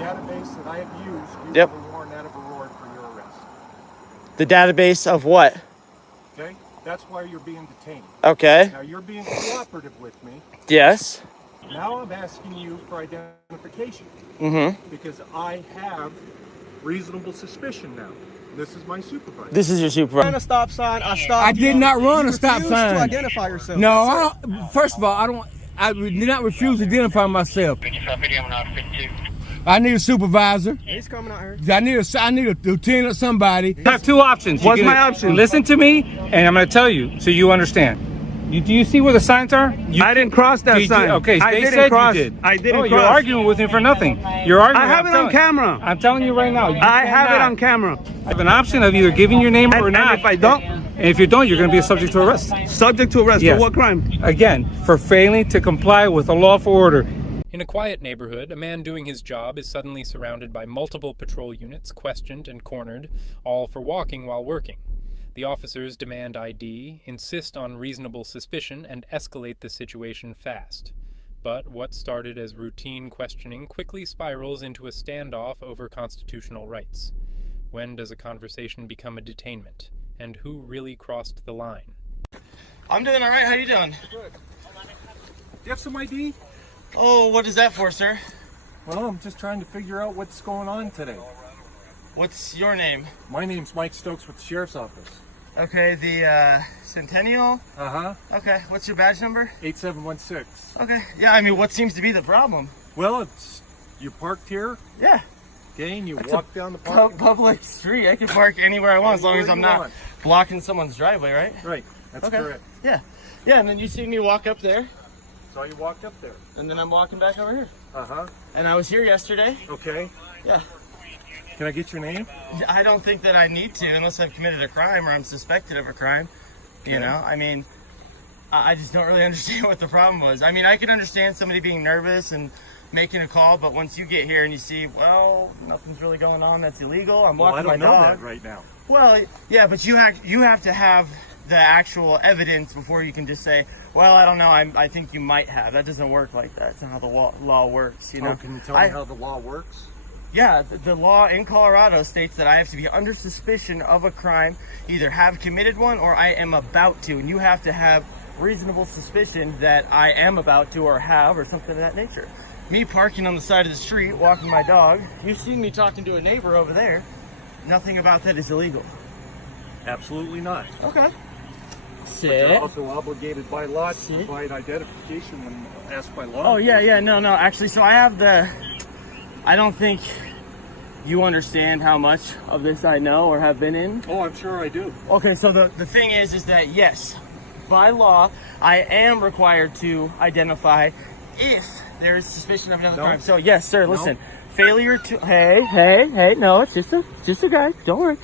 database that I have used, you Yep. have a warrant out of Aurora for your arrest. The database of what? Okay? That's why you're being detained. Okay. Now you're being cooperative with me. Yes. Now I'm asking you for identification. Mm-hmm. Because I have reasonable suspicion now. This is my supervisor. This is your supervisor. Ran a stop sign. I stopped. I did not run a stop refused sign. to identify yourself. No, I don't. First of all, I did not refuse to identify myself. I need a supervisor. He's coming out here. I need a lieutenant, somebody. I have two options. What's my option? Listen to me, and I'm going to tell you so you understand. Do you see where the signs are? I didn't cross that sign. Okay, I they didn't said cross. you did. I didn't Oh, cross. you're arguing with me for nothing. You're arguing. I have it on camera. I'm telling you right now. I have it on camera. I have an option of either giving your name or And not. if I don't, And if you don't, you're going to be subject to arrest. subject to arrest Yes. for what crime? Again, for failing to comply with a lawful order. In a quiet neighborhood, a man doing his job is suddenly surrounded by multiple patrol units, questioned and cornered, all for walking while working. The officers demand ID, insist on reasonable suspicion, and escalate the situation fast. But what started as routine questioning quickly spirals into a standoff over constitutional rights. When does a conversation become a detainment? And who really crossed the line? I'm doing all right. How you doing? Good. Do you have some ID? Oh, what is that for, sir? Well, I'm just trying to figure out what's going on today. What's your name? My name's Mike Stokes with the Sheriff's Office. Okay, the Centennial. Uh-huh. Okay, what's your badge number? 8716. Okay, yeah, I mean, what seems to be the problem? Well, you're parked here, Yeah, okay, and you walk down the park. public street. I can park anywhere I want as long as I'm Anywhere you not want. blocking someone's driveway, right? Right, that's Okay. correct. Yeah, and then you see me walk up there, So you walked up there. and then I'm walking back over here. Uh-huh. And I was here yesterday. Okay. Yeah. Can I get your name? I don't think that I need to unless I've committed a crime or I'm suspected of a crime. You Okay. know, I mean, I just don't really understand what the problem was. I mean, I can understand somebody being nervous and making a call, but once you get here and you see, well, nothing's really going on that's illegal, I'm Well, I walking don't my know dog. that right now. Well, yeah, but you have to have the actual evidence before you can just say, well, I don't know, I think you might have. That doesn't work like that. It's not how the law works, you know. Oh, can you tell me how the law works? Yeah, the law in Colorado states that I have to be under suspicion of a crime, either have committed one or I am about to. And you have to have reasonable suspicion that I am about to or have or something of that nature. Me parking on the side of the street, walking my dog, you've seen me talking to a neighbor over there. Nothing about that is illegal. Absolutely not. Okay. But you're also obligated by law to provide identification when asked by law. Oh, yeah, no, actually, so I don't think you understand how much of this I know or have been in. Oh, I'm sure I do. Okay, so the thing is that yes, by law, I am required to identify if there is suspicion of another crime. So yes, sir, listen, failure to, hey, no, it's just a guy, don't worry.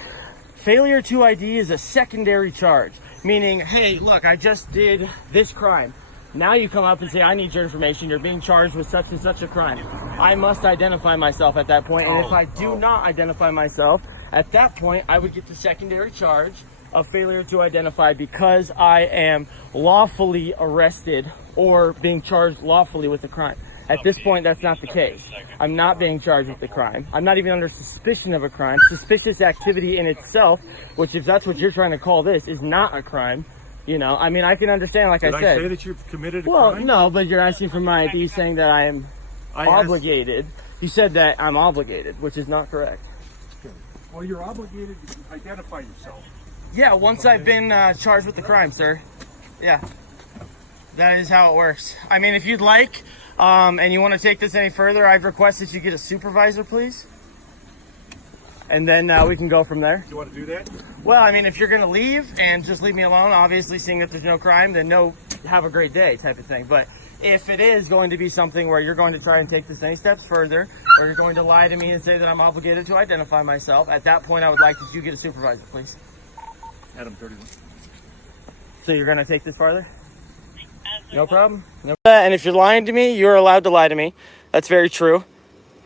Failure to ID is a secondary charge, meaning, hey, look, I just did this crime. Now you come up and say, I need your information. You're being charged with such and such a crime. I must identify myself at that point. And if I do not identify myself, at that point, I would get the secondary charge of failure to identify because I am lawfully arrested or being charged lawfully with a crime. At this point, that's not the case. I'm not being charged with the crime. I'm not even under suspicion of a crime. Suspicious activity in itself, which if that's what you're trying to call this, is not a crime. You know, I mean, I can understand, like I said. Did I say that you've committed a Well, crime? no, but you're asking for my ID saying that I am obligated. You said that I'm obligated, which is not correct. Well, you're obligated to identify yourself. Yeah, once I've been charged with the crime, sir. Yeah. That is how it works. I mean, if you'd like, and you want to take this any further, I'd request that you get a supervisor, please. And then we can go from there. Do you want to do that? Well, I mean, if you're going to leave and just leave me alone, obviously seeing that there's no crime, then no, have a great day type of thing. But if it is going to be something where you're going to try and take this any steps further, or you're going to lie to me and say that I'm obligated to identify myself, at that point I would like that you get a supervisor, please. Adam 31. So you're going to take this farther? No problem. And if you're lying to me, you're allowed to lie to me. That's very true.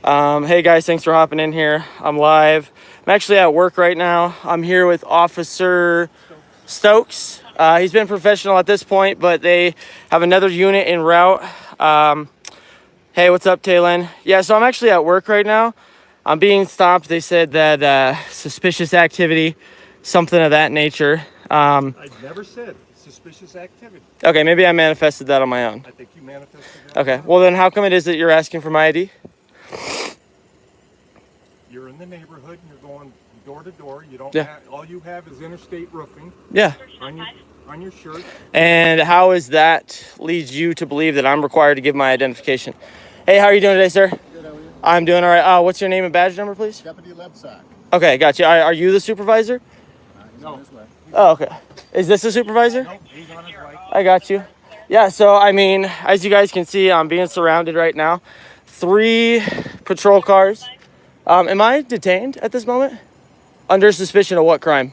Hey guys, thanks for hopping in here. I'm live. I'm actually at work right now. I'm here with Officer Stokes. He's been professional at this point, but they have another unit en route. Hey, what's up, Taylin? Yeah, so I'm actually at work right now. I'm being stopped. They said that suspicious activity, something of that nature. I never said suspicious activity. Okay, maybe I manifested that on my own. I think you manifested that. Okay, well then how come it is that you're asking for my ID? You're in the neighborhood and you're going door to door. You don't Yeah. have, all you have is interstate roofing Yeah. on your shirt. And how is that leads you to believe that I'm required to give my identification? Hey, how are you doing today, sir? Good, how are you? I'm doing all right. What's your name and badge number, please? Deputy Lebsack. Okay, gotcha. Are you the supervisor? He's on his way. Oh, okay. Is this the supervisor? Nope, he's on his right. I got you. Yeah, so I mean, as you guys can see, I'm being surrounded right now. 3 patrol cars. Am I detained at this moment? Under suspicion of what crime?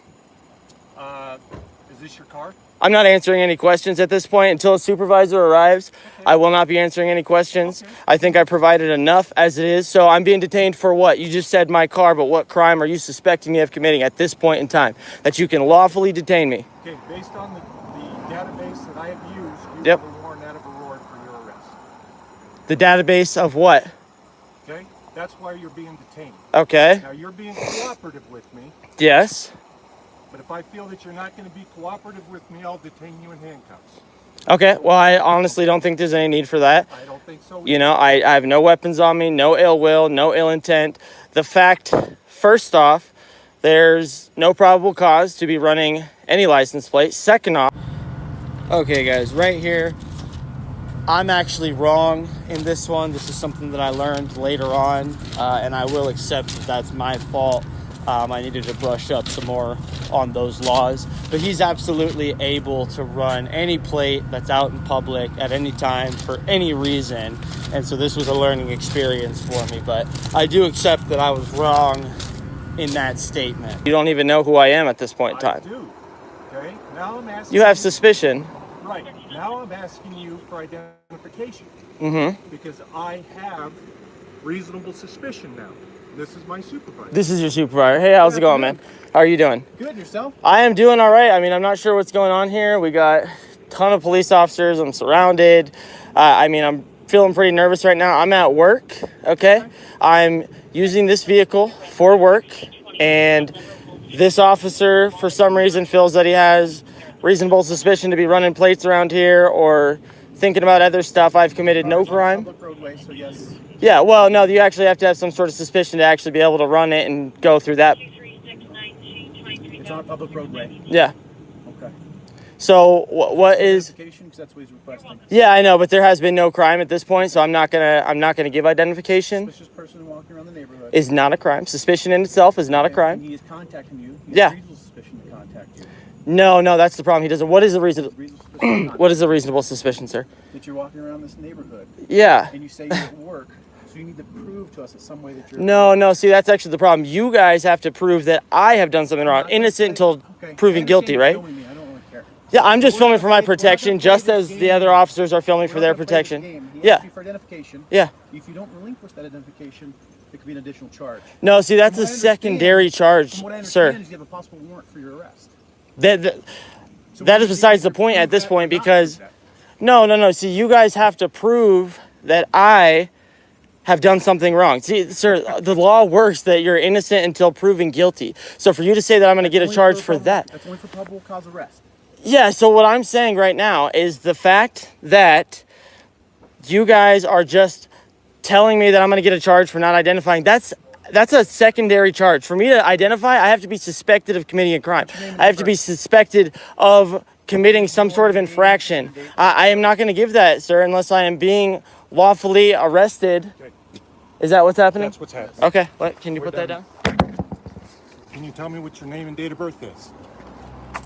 Is this your car? I'm not answering any questions at this point until a supervisor arrives. I will not be answering any questions. I think I provided enough as it is. So I'm being detained for what? You just said my car, but what crime are you suspecting me of committing at this point in time that you can lawfully detain me? Okay, based on the database that I have used, you Yep. have a warrant out of Aurora for your arrest. The database of what? Okay? That's why you're being detained. Okay. Now, you're being cooperative with me, Yes. but if I feel that you're not going to be cooperative with me, I'll detain you in handcuffs. Okay. Well, I honestly don't think there's any need for that. I don't think so. You know, I have no weapons on me, no ill will, no ill intent. The fact, first off, there's no probable cause to be running any license plate. Second off, okay, guys, right here, I'm actually wrong in this one. This is something that I learned later on, and I will accept that that's my fault. I needed to brush up some more on those laws, but he's absolutely able to run any plate that's out in public at any time for any reason, and so this was a learning experience for me, but I do accept that I was wrong in that statement. You don't even know who I am at this point in time. I do. Okay? Now I'm asking You have suspicion. Right. Now I'm asking you for identification. Mm-hmm. Because I have reasonable suspicion now. This is my supervisor. This is your supervisor. Hey, how's it going, man? How are you doing? Good, yourself? I am doing all right. I mean, I'm not sure what's going on here. We got a ton of police officers. I'm surrounded. I'm feeling pretty nervous right now. I'm at work, okay? I'm using this vehicle for work, and this officer, for some reason, feels that he has reasonable suspicion to be running plates around here or thinking about other stuff. I've committed no crime. Public roadway, so yes. Yeah, well, no, you actually have to have some sort of suspicion to actually be able to run it and go through that. It's on a public roadway. Yeah. Okay. So what is? Identification, because that's what he's requesting. Yeah, I know, but there has been no crime at this point, so I'm not gonna give identification. Suspicious person walking around the neighborhood. Is not a crime. Suspicion in itself is not a And crime. he is contacting you. He Yeah. has reasonable suspicion to contact you. No, that's the problem. He doesn't. What is the reason? Reasonable suspicion What is the reasonable suspicion, sir? that you're walking around this neighborhood Yeah. and you say you're at work, so you need to prove to us in some way that you're. No. See, that's actually the problem. You guys have to prove that I have done something wrong. Innocent until Okay. proven I guilty, understand right? you're filming me. I don't really care. Yeah, I'm just filming for my We're not gonna protection, play just this as the game. other officers are filming for We're their not gonna play this protection. game. He Yeah. asks you for identification. Yeah. If you don't relinquish that identification, it could be an additional charge. No, see, that's From a what I understand- secondary charge, From what I sir. understand is you have a possible warrant for your arrest. So That we is need besides to the point at prove this that or point not because prove that. no. See, you guys have to prove that I have done something wrong. See, sir, the law works that you're innocent until proven guilty. So for you to say that I'm going to get a Only charge a for probable- that. That's only for probable cause arrest. Yeah, so what I'm saying right now is the fact that you guys are just telling me that I'm going to get a charge for not identifying. That's a secondary charge. For me to identify, I have to be suspected of committing a crime. I have to be suspected of committing some sort of infraction. I am not going to give that, sir, unless I am being lawfully arrested. Is that what's happening? That's what's happening. Okay, can you put that done. down? Can you tell me what your name and date of birth is?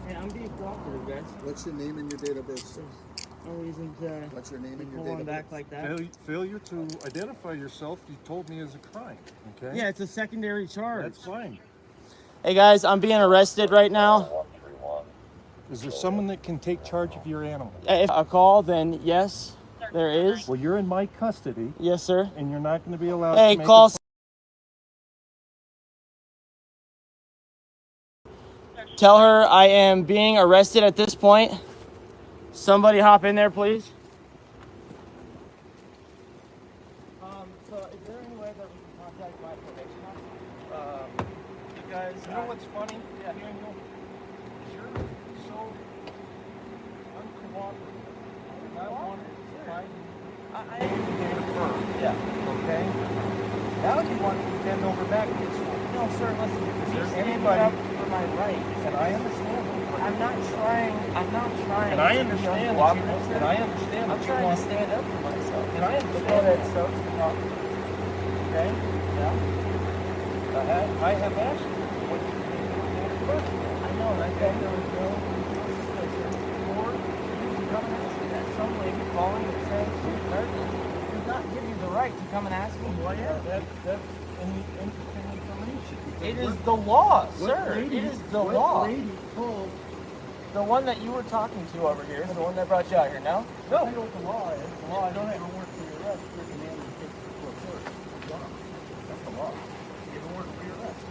Yeah, I'm being cooperative, guys. What's your name and your date of birth, sir? No reason to What's your name and your pull date on of back birth? like that. Failure to identify yourself, you told me, is a crime. Okay? Yeah, it's a secondary charge. That's fine. Hey guys, I'm being arrested right now. Is there someone that can take charge of your animal? If a call, then yes, there is. Well, you're in my custody, Yes, sir. and you're not going to be allowed Hey, to make call. Tell her I am being arrested at this point. Somebody hop in there, please. my probation officer. Because You know what's funny? Yeah. Daniel? You're so uncooperative. And I wanted to find you I date of birth, yeah. okay? Now you want to bend over backwards. No, sir, listen. Is there Standing anybody- up for my rights. And I understand. I'm not trying. And I understand that you want, and I understand I'm that you trying to want, stand up for myself. and I But understand that that. sucks to talk. Okay? Yeah. I have asked you what you think of date of birth. I know, and I think there was no suspicion for you to come and ask me that. Some lady calling and saying she's pregnant does not give you the right to come and ask me who I am. That's interesting information. because It is what- the law, what sir. lady- It is the what law. lady told, The one that you were talking to over here is the one that brought you out here. No? I know what the law is. The law is you don't work for your arrest, you're demanding to take you to a court. That's the law. You don't work for your arrest.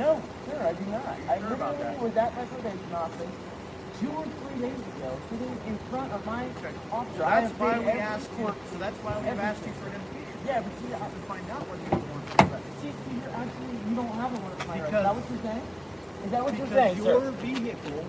No, sir, I do not. I Sure about literally that. was at my probation office 2 or 3 days ago, sitting in front of my officer. I have paid every court. So that's why we've asked you for an information. Yeah, but see, To find out whether you want to arrest. see, you're actually, you don't have a warrant for my arrest. Is Because- that what you're saying? Is that what you're Because saying, your sir? vehicle,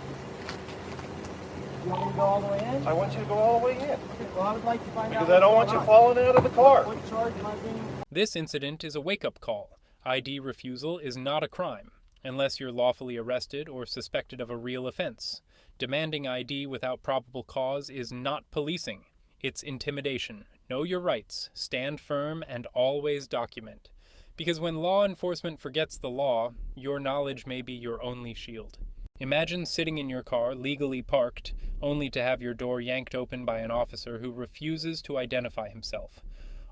You want me to go all the way in? I want you to go all the way in. Okay, well, I would like to find out. Because I don't want what's you going falling out of the car. on. What charge am I being? This incident is a wake-up call. ID refusal is not a crime, unless you're lawfully arrested or suspected of a real offense. Demanding ID without probable cause is not policing. It's intimidation. Know your rights, stand firm, and always document. Because when law enforcement forgets the law, your knowledge may be your only shield. Imagine sitting in your car, legally parked, only to have your door yanked open by an officer who refuses to identify himself,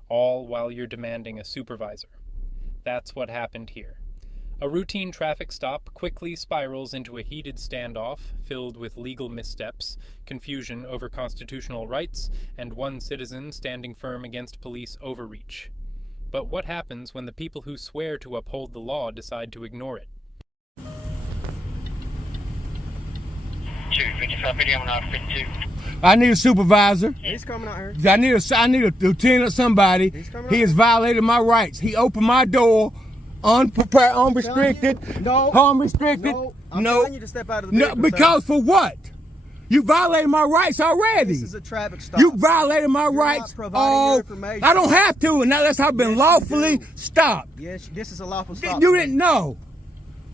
all while you're demanding a supervisor. That's what happened here. A routine traffic stop quickly spirals into a heated standoff filled with legal missteps, confusion over constitutional rights, and one citizen standing firm against police overreach. But what happens when the people who swear to uphold the law decide to ignore it? 255 video, I'm not 52. I need a supervisor. He's coming out here. I need a lieutenant, somebody. He has violated my rights. He opened my door, unprepared, unrestricted. No. Unrestricted. No. I'm No. telling you to step out of the No, vehicle, because for what? You violated my rights already. This is a traffic stop. You violated my You're rights. not providing your information. I don't have to, and unless I've been Yes, you lawfully do. stopped. Yes, this is a lawful stop. You didn't know.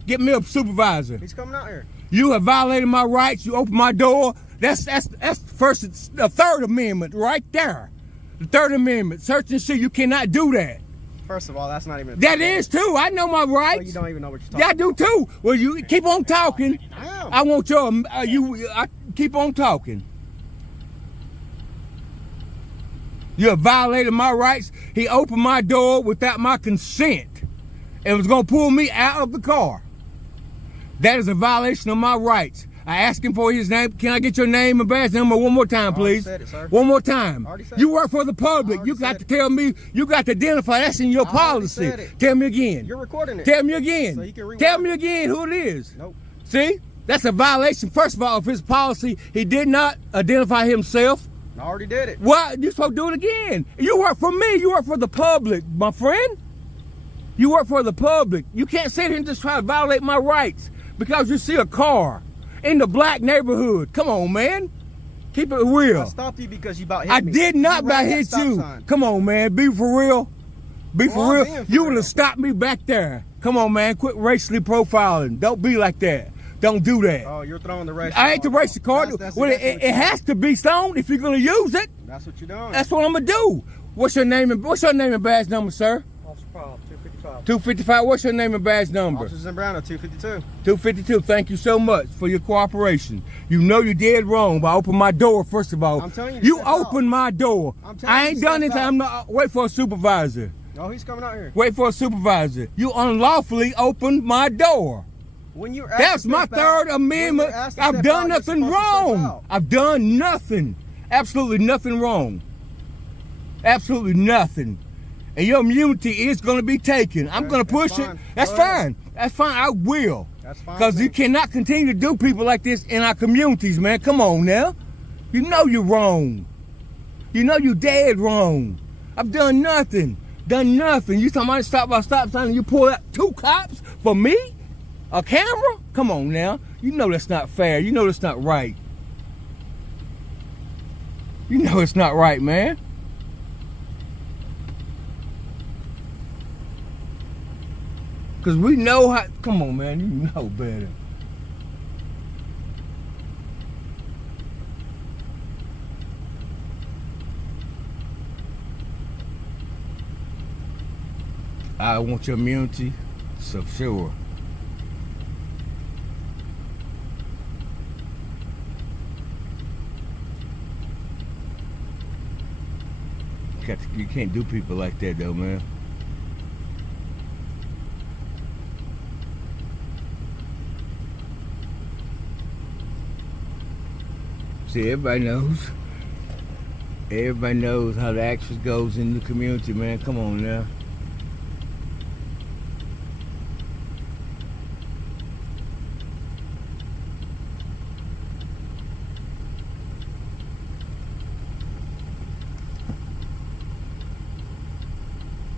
Get me a supervisor. He's coming out here. You have violated my rights. You opened my door. That's the Third Amendment right there. The Third Amendment. Search and see. You cannot do that. First of all, that's not even a That is too. I know my So rights. you don't even know what you're Yeah, I talking do too. Well, you keep on talking. I am. I want your I keep on talking. You have violated my rights. He opened my door without my consent and was gonna pull me out of the car. That is a violation of my rights. I asked him for his name. Can I get your name and badge number one more time, Already please? said it, sir. One more time. Already said You it. work for the public. Already You got said to tell me. You got to identify. That's in your I already policy. said it. Tell me again. You're recording it. Tell me again. So you can rewind. Tell me again who it is. Nope. See? That's a violation, first of all, of his policy. He did not identify himself. I already did it. What? You're supposed to do it again. You work for me. You work for the public, my friend. You work for the public. You can't sit here and just try to violate my rights because you see a car in the black neighborhood. Come on, man. Keep it real. I stopped you because you about hit I me. did not You ran about that hit stop you. sign. Come on, man. Be for real. Be Well, for I'm real. being for You would real. have stopped me back there. Come on, man. Quit racially profiling. Don't be like that. Don't do that. Oh, you're throwing the race. I ain't the race card. That's Well, exactly it what you're has to be stoned if you're gonna use it. That's what you're doing. That's what I'm gonna do. What's your name and badge number, sir? Officer Powell, 255. 255. What's your name and badge number? Officer Zambrano, 252. 252. Thank you so much for your cooperation. You know you did wrong by opening my door. First of all, I'm telling you to you step out. opened my door. I'm telling I you ain't to done step anything. out. I'm not. Wait for a supervisor. No, he's coming out here. Wait for a supervisor. You unlawfully opened my door. When you're asked That's to my step Third out, Amendment. when you're asked to I've step done out, you're nothing supposed to step wrong. out. I've done nothing. Absolutely nothing wrong. Absolutely nothing. And your immunity is going to be taken. I'm Okay, going to push that's it. fine. That's Go ahead. fine. That's fine. I will. That's fine. Because you cannot continue to do people like this in our communities, man. Come on now. You know you're wrong. You know you're dead wrong. I've done nothing. Done nothing. You talking about stop by stop sign and you pull out 2 cops for me? A camera? Come on now. You know that's not fair. You know that's not right. You know it's not right, man. Cause we know how, come on man, you know better. I want your immunity, so sure. You can't do people like that though, man. See, everybody knows. Everybody knows how the action goes in the community, man. Come on now.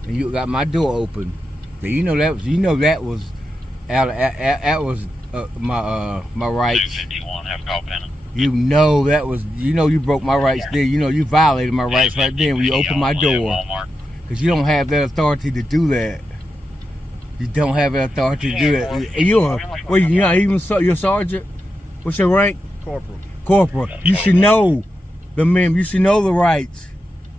And you got my door open. So you know that was my rights. 251, have a call pennant. You know that was, you broke my rights there. You know you violated my rights right there when you opened my door. Because you don't have that authority to do that. You don't have that authority to do that. And you're not even you're sergeant. What's your rank? Corporal. Corporal. You should know the men. You should know the rights.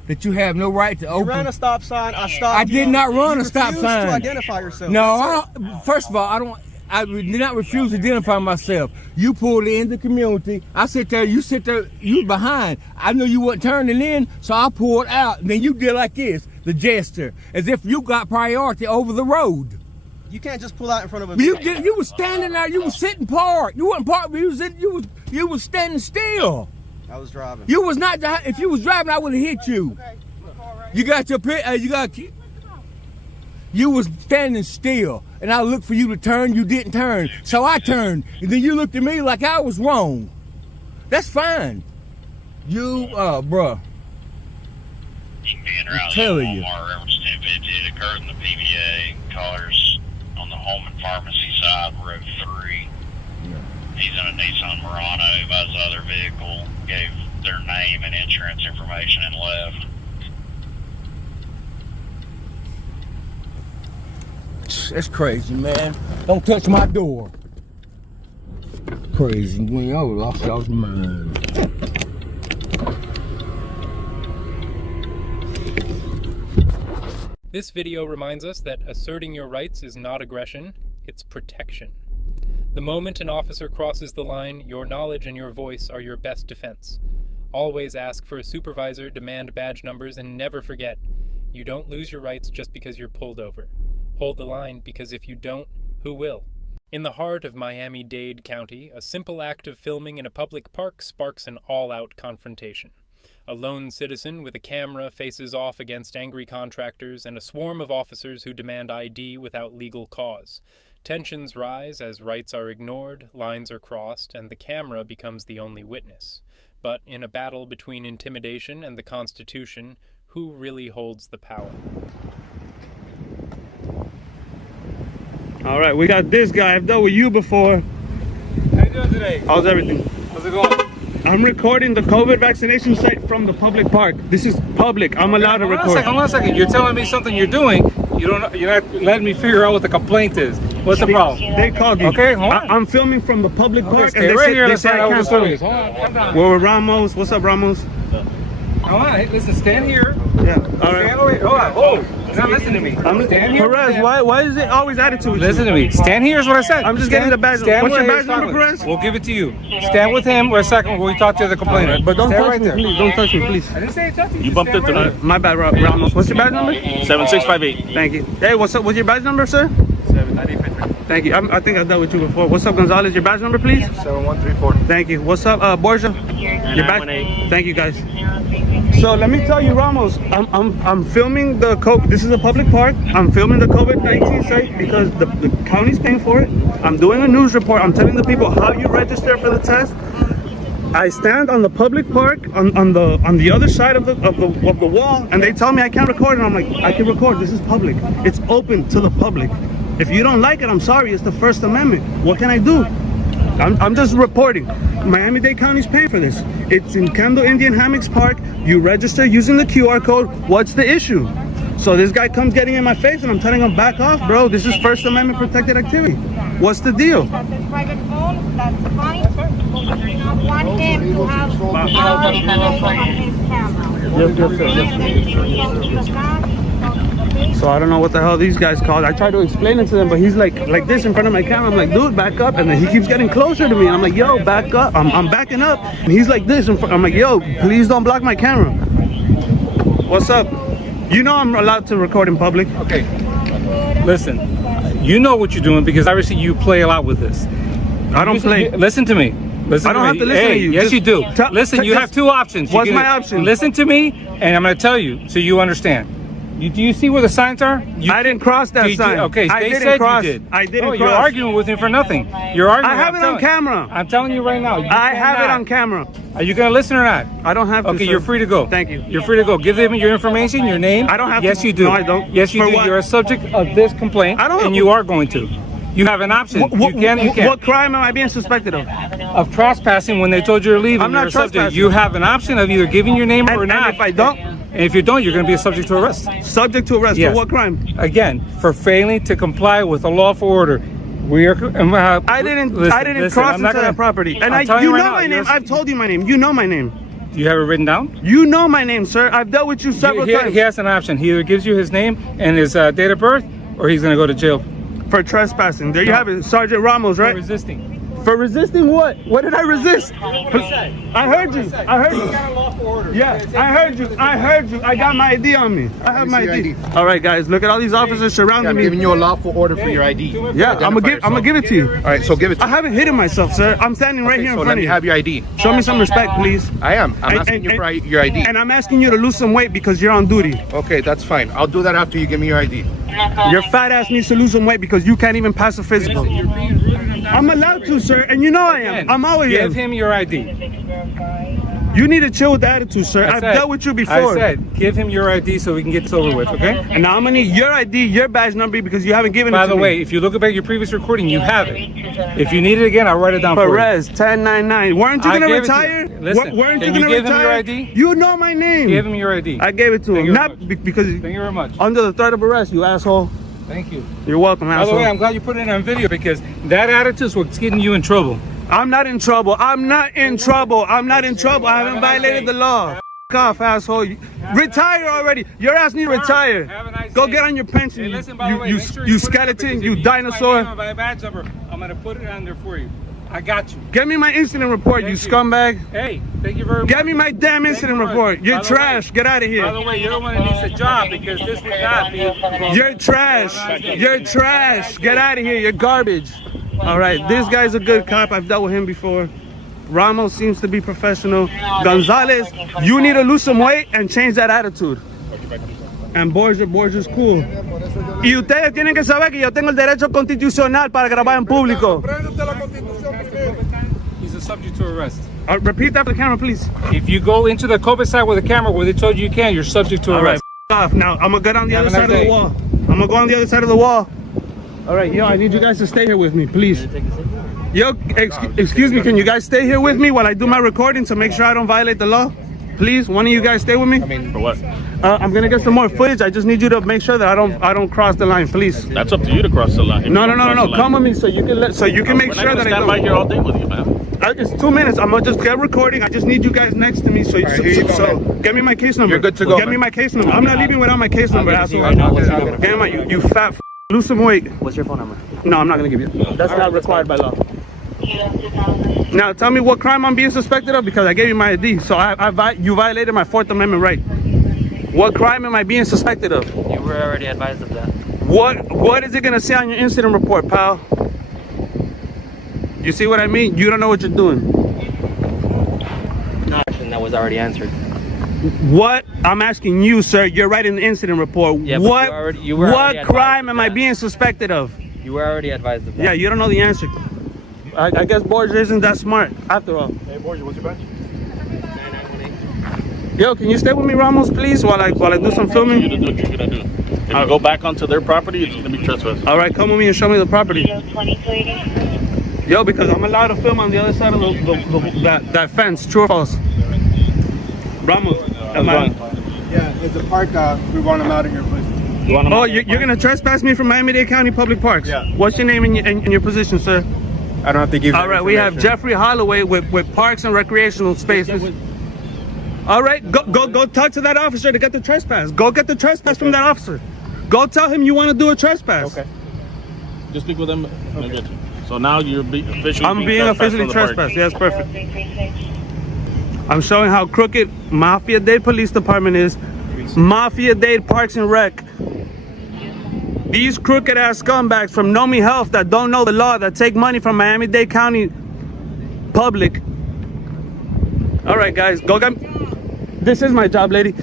That you have no right to open. You ran a stop sign. I stopped. I did not run a stop You sign. refused to identify yourself. No, I don't. First of all, I did not refuse to identify myself. You pulled in the community. I sit there. You sit there. You behind. I knew you weren't turning in, so I pulled out. And then you did like this, the gesture, as if you got priority over the road. You can't just pull out in front of a. You was standing there. You was sitting parked. You wasn't parked. You was standing still. I was driving. You was not. If you was driving, I would have hit you. You got your you was standing still, and I looked for you to turn. You didn't turn, so I turned, and then you looked at me like I was wrong. That's fine. Bruh. You can be in around telling you. Walmart, reference 1050. It occurred in the PBA. Callers on the home and pharmacy side, road 3. He's in a Nissan Murano by his other vehicle, gave their name and insurance information and left. That's crazy, man. Don't touch my door. Crazy, man. I was lost y'all's mind. This video reminds us that asserting your rights is not aggression, it's protection. The moment an officer crosses the line, your knowledge and your voice are your best defense. Always ask for a supervisor, demand badge numbers, and never forget, you don't lose your rights just because you're pulled over. Hold the line, because if you don't, who will? In the heart of Miami-Dade County, a simple act of filming in a public park sparks an all-out confrontation. A lone citizen with a camera faces off against angry contractors and a swarm of officers who demand ID without legal cause. Tensions rise as rights are ignored, lines are crossed, and the camera becomes the only witness. But in a battle between intimidation and the Constitution, who really holds the power? All right, we got this guy. I've dealt with you before. How you doing today? How's everything? How's it going? I'm recording the COVID vaccination site from the public park. This is public. I'm allowed to record. Hold on a second. You're telling me something you're doing. You're not letting me figure out what the complaint is. What's the problem? They called you. Okay, hold on. I'm filming from the public park. Stay and right they here. said, Let's they said find I out what can't the story film. is. Hold on. Calm down. We're with Ramos. What's up, Ramos? All right. Listen. Stand here. Yeah. All right. Stand over here. Hold on. Oh, you're not listening to me. Stand here. Perez, why is it always attitude with you? Listen to me. Stand here is what I said. I'm just getting the badge. What's your badge number, Perez? We'll give it to you. Stand with him for a second while we talk to the complainant. But don't Stand touch right me, there. please. Don't touch me, please. I didn't say touch you. You bumped into me. My bad, Ramos. What's your badge number? 7658. Thank you. Hey, what's up? What's your badge number, sir? 79853. Thank you. I think I dealt with you before. What's up, Gonzalez? Your badge number, please? 7134. Thank you. What's up, Borgia? Your badge. 918. Thank you, guys. So let me tell you, Ramos, I'm filming the COVID. This is a public park. I'm filming the COVID-19 site because the county's paying for it. I'm doing a news report. I'm telling the people how you register for the test. I stand on the public park on the other side of the wall, and they tell me I can't record, and I'm like, I can record. This is public. It's open to the public. If you don't like it, I'm sorry. It's the First Amendment. What can I do? I'm just reporting. Miami-Dade County's paying for this. It's in Kendall Indian Hammocks Park. You register using the QR code. What's the issue? So this guy comes getting in my face, and I'm telling him, back off, bro. This is First Amendment protected activity. What's the deal? That's his private phone. That's fine. But we do not want him to have our video on his camera. So I don't know what the hell these guys called. I tried to explain it to them, but he's like this in front of my camera. I'm like, dude, back up. And then he keeps getting closer to me. And I'm like, yo, back up. I'm backing up. And he's like this. I'm like, yo, please don't block my camera. What's up? You know I'm allowed to record in public. Okay. Listen, you know what you're doing because obviously you play a lot with this. I don't play. Listen to me. Listen I don't to have me. to listen Hey, to you. Yes, Just you do. Listen, you have two options. What's my option? Listen to me, and I'm going to tell you so you understand. Do you see where the signs are? I didn't cross that sign. Okay, I they didn't said cross. you did. I didn't You're cross. arguing with me for nothing. You're arguing. I have it on camera. I'm telling you right now. I have it on camera. Are you going to listen or not? I don't have to. Okay, sir. you're free to go. Thank you. You're free to go. Give them your information, your name. I don't have Yes, to. you do. No, I don't. Yes, you For do. what? You're a subject of this complaint, I don't. and you are going to. You have an option. You can. What crime am I being suspected of? Of trespassing when they told you to leave. I'm not you're a subject. trespassing. You have an option of either giving your name or not. And if I don't? And if you don't, you're going to be subject to arrest. Subject to arrest Yes. for what crime? Again, for failing to comply with a lawful order. We are. I didn't cross into that property. And you know my name. I've told you my name. You know my name. Do you have it written down? You know my name, sir. I've dealt with you several times. He has an option. He either gives you his name and his date of birth, or he's going to go to jail. For trespassing. There you have it. Sergeant Ramos, right? For resisting. For resisting what? What did I resist? I heard you. I heard you. Yeah, I heard you. I heard you. I got my ID on me. I have my ID. All right, guys. Look at all these officers surrounding me. I'm giving you a lawful order for your ID. Yeah, I'm gonna give it to you. All right, so give it to I haven't hidden myself, sir. I'm standing right here in so front let of me you. have your ID. Show me some respect, please. I am. I'm asking you for your ID. And I'm asking you to lose some weight because you're on duty. Okay, that's fine. I'll do that after you give me your ID. Your fat ass needs to lose some weight because you can't even pass a physical. I'm allowed to, sir, and you know I am. I'm always Give him your ID. You need to chill with the attitude, sir. I've dealt with you before. I said, give him your ID so we can get this over with, okay? And now I'm gonna need your ID, your badge number, because you haven't given it to me. By the way, if you look back at your previous recording, you have it. If you need it again, I'll write it down for you. Perez, 1099. Weren't you I gonna gave it to retire? you. Listen, Weren't can you you gonna give him retire? your ID? You know my name. Give him your ID. I gave it to Thank him. you Not because Thank you very much. under the threat of arrest, you asshole. Thank you. You're welcome, By asshole. the way, I'm glad you put it on video because that attitude is what's getting you in trouble. I'm not in trouble. I'm not in trouble. I'm not in trouble. I haven't violated the law. F off, asshole. Retire already. Your ass need to retire. Have a nice Go day. get on your pension. Hey, listen, by the way, make sure you put it on skeleton, because you if use my dinosaur. name and my badge number, I'm gonna put it on there for you. I got you. Get me my incident report, you Thank you. scumbag. Hey, thank you very much. Get me my damn Thank incident you very report. much. You're By the trash. way- Get out of here. By the way, you're the one that needs a job because this would not be. You're trash. You're trash. Get out of here. You're garbage. All right, this guy's a good cop. I've dealt with him before. Ramos seems to be professional. Gonzalez, you need to lose some weight and change that attitude. And Borges cool. Y ustedes tienen que saber que yo tengo el derecho constitucional para grabar en público. He's a subject to arrest. Repeat that for the camera, please. If you go into the COVID side with a camera where they told you you can, you're subject to All right, arrest. off. Now I'm gonna go down the Have other a side nice of the day. wall. I'm gonna go on the other side of the wall. All right, yo, I need you guys to stay here with me, please. Yo, excuse me, can you guys stay here with me while I do my recording to make sure I don't violate the law? Please, one of you guys stay with me. I mean, for what? I'm gonna get some more footage. I just need you to make sure that I don't cross the line, please. That's up to you to cross the line. No. Come with me so you can make sure that I don't. Stand by here all day with you, man. It's 2 minutes. I'm gonna just get recording. I just need you guys next to me. So get me my case number. You're good to go, Get me man. my case number. I'm not leaving without my case number, asshole. Get my you fat. Lose some weight. What's your phone number? No, I'm not gonna give you. That's not required by law. Now tell me what crime I'm being suspected of because I gave you my ID. So you violated my 4th Amendment right. What crime am I being suspected of? You were already advised of that. What is it gonna say on your incident report, pal? You see what I mean? You don't know what you're doing. No, that was already answered. What? I'm asking you, sir. You're writing the incident report. Yeah, but What? you were already What crime advised am of I that. being suspected of? You were already advised of that. Yeah, you don't know the answer. I guess Borgia isn't that smart after all. Hey, Borgia, what's your bench? Yo, can you stay with me, Ramos, please, while I do some filming? You do what you're gonna do. If you go back onto their property, it's gonna be trespass. All right, come with me and show me the property. Yo, because I'm allowed to film on the other side of that fence. True or false? Ramos, am I? Yeah, it's a park. We want them out of here, please. Oh, you're gonna trespass me from Miami-Dade County Public Parks? Yeah. What's your name and your position, sir? I don't have to give you All right, we have Jeffrey Holloway with Parks and Recreational Spaces. All right, go talk to that officer to get the trespass. Go get the trespass from that officer. Go tell him you want to do a trespass. Okay. Just speak with them. Okay. So now you're officially. I'm being officially trespassed. Yes, perfect. I'm showing how crooked Mafia-Dade Police Department is. Mafia-Dade Parks and Rec. These crooked ass scumbags from Know Me Health that don't know the law, that take money from Miami-Dade County public. All right, guys, go get. This is my job, lady.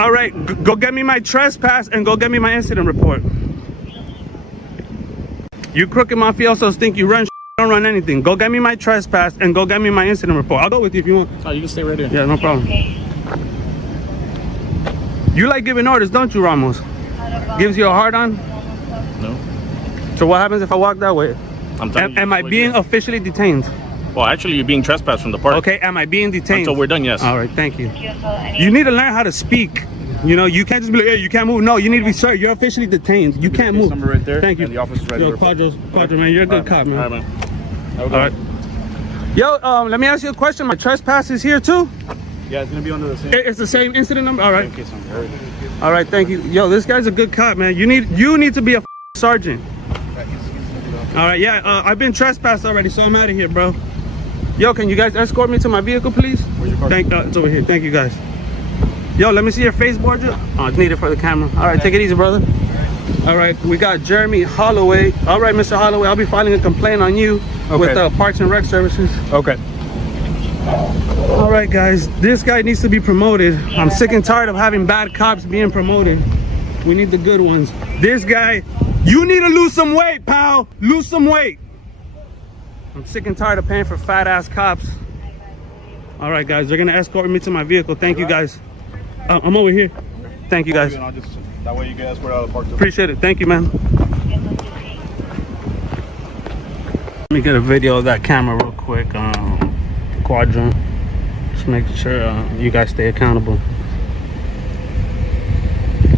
All right, go get me my trespass and go get me my incident report. You crooked mafiosos think you run. Don't run anything. Go get me my trespass and go get me my incident report. I'll go with you if you want. Oh, you can stay right here. Yeah, no problem. You like giving orders, don't you, Ramos? Gives you a hard on? No. So what happens if I walk that way? I'm telling you. Am I being officially detained? Well, actually, you're being trespassed from the park. Okay, am I being detained? Until we're done, yes. All right, thank you. You need to learn how to speak. You know, you can't just be like, hey, you can't move. No, you need to be, sir, you're officially detained. You can't move. Number right there. Thank you. And the officer's ready. Yo, Quadro, man, you're a good cop, man. All right, man. All right. Yo, let me ask you a question. My trespass is here too? Yeah, it's gonna be under the same. It's the same incident number? All right. Okay, All right, thank you. Yo, this guy's a good cop, man. You need to be a sergeant. All right, yeah, I've been trespassed already, so I'm out of here, bro. Yo, can you guys escort me to my vehicle, please? Where's your car? It's over here. Thank you, guys. Yo, let me see your face, Borgia. Oh, it's needed for the camera. All right, take it easy, brother. All right, we got Jeremy Holloway. All right, Mr. Holloway, I'll be filing a complaint on you with Parks and Rec Services. Okay. All right, guys, this guy needs to be promoted. I'm sick and tired of having bad cops being promoted. We need the good ones. This guy, you need to lose some weight, pal. Lose some weight. I'm sick and tired of paying for fat ass cops. All right, guys, they're gonna escort me to my vehicle. Thank you, guys. I'm over here. Thank you, guys. That way you get escorted out of the park. Appreciate it. Thank you, man. Let me get a video of that camera real quick. Quadro. Just making sure you guys stay accountable.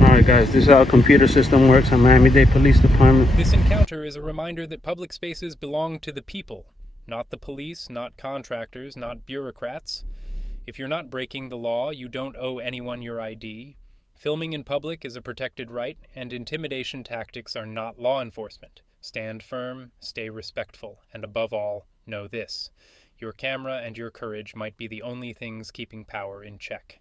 Alright, guys, this is how a computer system works at Miami-Dade Police Department. This encounter is a reminder that public spaces belong to the people, not the police, not contractors, not bureaucrats. If you're not breaking the law, you don't owe anyone your ID. Filming in public is a protected right, and intimidation tactics are not law enforcement. Stand firm, stay respectful, and above all, know this: your camera and your courage might be the only things keeping power in check.